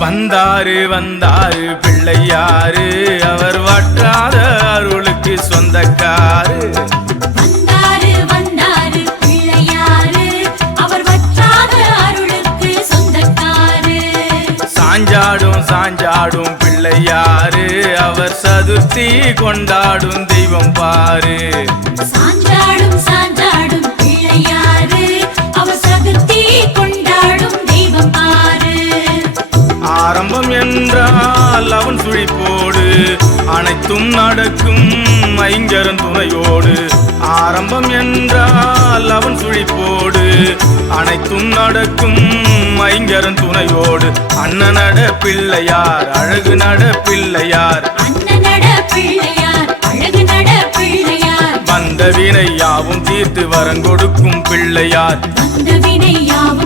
வந்தாரு வந்தாரு பிள்ளையாரு அவர் வற்றாத அருளுக்கு சொந்தக்காரு. வந்தாரு வந்தாரு பிள்ளையாரு அவர் வற்றாத அருளுக்கு சொந்தக்காரு. சாஞ்சாடும் சாஞ்சாடும் பிள்ளையாரு அவர் சதுர்த்தி கொண்டாடும் தெய்வம் பாரு. சாஞ்சாடும் சாஞ்சாடும் பிள்ளையாரு அவர் சதுர்த்தி கொண்டாடும் தெய்வம் பாரு. ஆரம்பம் என்றால் அவன் சுழிப்போடு அனைத்தும் நடக்கும் ஐங்கரன் துணையோடு. ஆரம்பம் என்றால் அவன் சுழிப்போடு அனைத்தும் நடக்கும் ஐங்கரன் துணையோடு. அண்ணனட பிள்ளையார் அழகு நட பிள்ளையார், அண்ணனட பிள்ளையார் அழகு நட பிள்ளையார். வந்த வினை யாவும் தீர்த்து வரங்கொடுக்கும் பிள்ளையார், வந்த வினை யாவும்